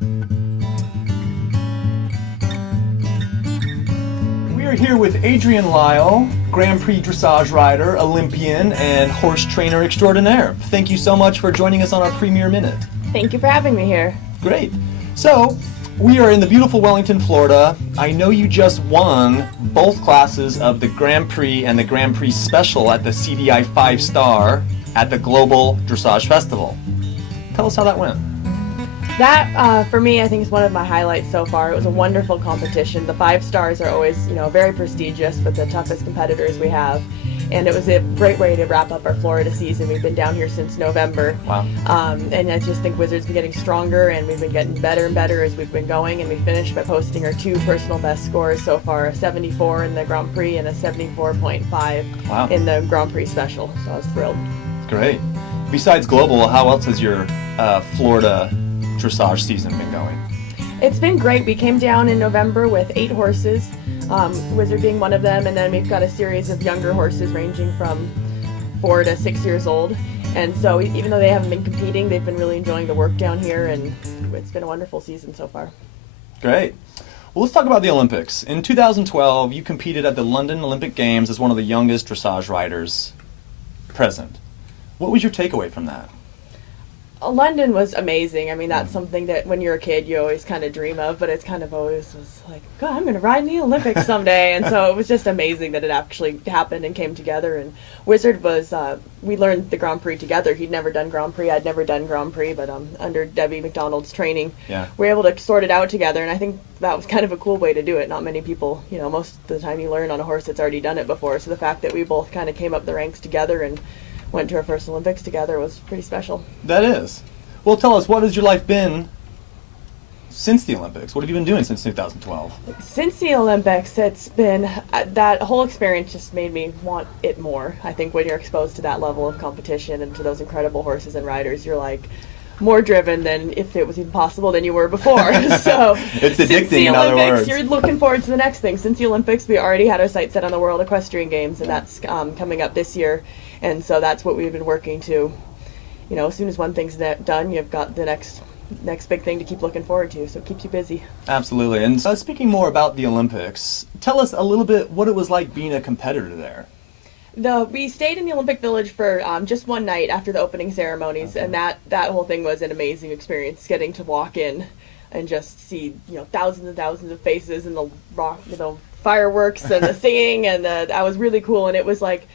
We are here with Adrienne Lyle, Grand Prix dressage rider, Olympian, and horse trainer extraordinaire. Thank you so much for joining us on our Premier Minute. Thank you for having me here. Great. So, we are in the beautiful Wellington, Florida. I know you just won both classes of the Grand Prix and the Grand Prix Special at the CDI 5-Star at the Global Dressage Festival. Tell us how that went. That, for me, I think is one of my highlights so far. It was a wonderful competition. The 5 stars are always, very prestigious, but the toughest competitors we have. And it was a great way to wrap up our Florida season. We've been down here since November. Wow. And I just think Wizard's been getting stronger, and we've been getting better and better as we've been going. And we finished by posting our 2 personal best scores so far, a 74 in the Grand Prix and a 74.5 in the Grand Prix Special. So I was thrilled. Great. Besides Global, how else has your Florida dressage season been going? It's been great. We came down in November with 8 horses, Wizard being one of them, and then we've got a series of younger horses ranging from 4 to 6 years old. And so even though they haven't been competing, they've been really enjoying the work down here, and it's been a wonderful season so far. Great. Well, let's talk about the Olympics. In 2012, you competed at the London Olympic Games as one of the youngest dressage riders present. What was your takeaway from that? London was amazing. I mean, that's something that when you're a kid you always kind of dream of, but it's kind of always was like, God, I'm going to ride in the Olympics someday. And so it was just amazing that it actually happened and came together. And Wizard was, we learned the Grand Prix together. He'd never done Grand Prix. I'd never done Grand Prix, but under Debbie McDonald's training, we were able to sort it out together. And I think that was kind of a cool way to do it. Not many people, most of the time you learn on a horse that's already done it before. So the fact that we both kind of came up the ranks together and went to our first Olympics together was pretty special. That is. Well, tell us, what has your life been since the Olympics? What have you been doing since 2012? Since the Olympics, it's been, that whole experience just made me want it more. I think when you're exposed to that level of competition and to those incredible horses and riders, you're like more driven than if it was even possible than you were before. So it's addicting, in other words. You're looking forward to the next thing. Since the Olympics, we already had our sights set on the World Equestrian Games, and that's coming up this year. And so that's what we've been working to. As soon as one thing's done, you've got the next big thing to keep looking forward to, so it keeps you busy. Absolutely. And speaking more about the Olympics, tell us a little bit what it was like being a competitor there. We stayed in the Olympic Village for just one night after the opening ceremonies, and that whole thing was an amazing experience, getting to walk in and just see thousands and thousands of faces and the fireworks and the singing, and that was really cool. And it was like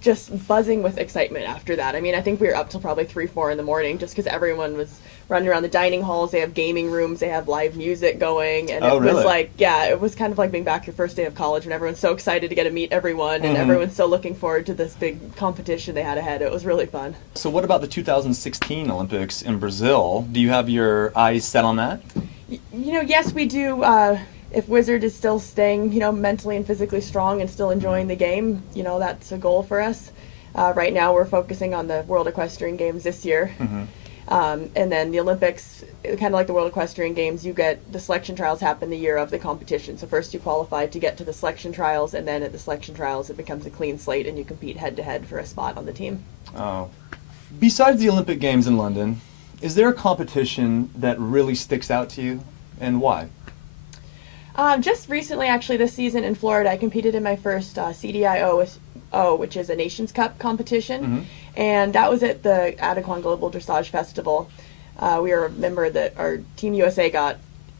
just buzzing with excitement after that. I mean, I think we were up till probably 3, 4 in the morning just because everyone was running around the dining halls. They have gaming rooms, they have live music going, and was like, it was kind of like being back your first day of college when everyone's so excited to get to meet everyone, and everyone's so looking forward to this big competition they had ahead. It was really fun. So what about the 2016 Olympics in Brazil? Do you have your eyes set on that? Yes, we do. If Wizard is still staying, mentally and physically strong and still enjoying the game, that's a goal for us. Right now we're focusing on the World Equestrian Games this year. And then the Olympics, kind of like the World Equestrian Games, the selection trials happen the year of the competition. So first you qualify to get to the selection trials, and then at the selection trials it becomes a clean slate and you compete head-to-head for a spot on the team. Oh. Besides the Olympic Games in London, is there a competition that really sticks out to you, and why? Just recently, actually, this season in Florida, I competed in my first CDIO, which is a Nations Cup competition, and that was at the Adequan Global Dressage Festival. We were a member that our Team USA got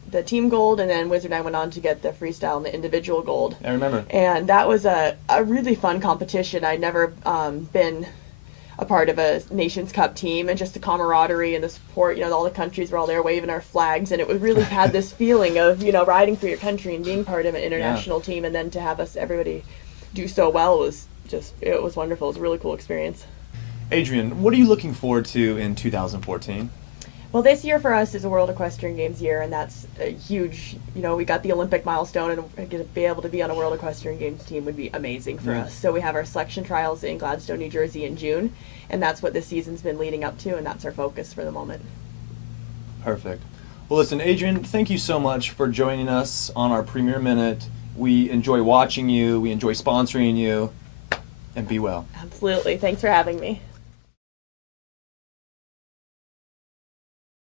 the team gold, and then Wizard and I went on to get the freestyle and the individual gold. I remember. And that was a really fun competition. I'd never been a part of a Nations Cup team, and just the camaraderie and the support, all the countries were all there waving our flags, and it really had this feeling of, riding for your country and being part of an international team, and then to have everybody do so well was wonderful. It was a really cool experience. Adrienne, what are you looking forward to in 2014? Well, this year for us is a World Equestrian Games year, and that's a huge, we got the Olympic milestone, and to be able to be on a World Equestrian Games team would be amazing for us. So we have our selection trials in Gladstone, New Jersey in June, and that's what this season's been leading up to, and that's our focus for the moment. Perfect. Well, listen, Adrienne, thank you so much for joining us on our Premier Minute. We enjoy watching you, we enjoy sponsoring you, and be well. Absolutely. Thanks for having me.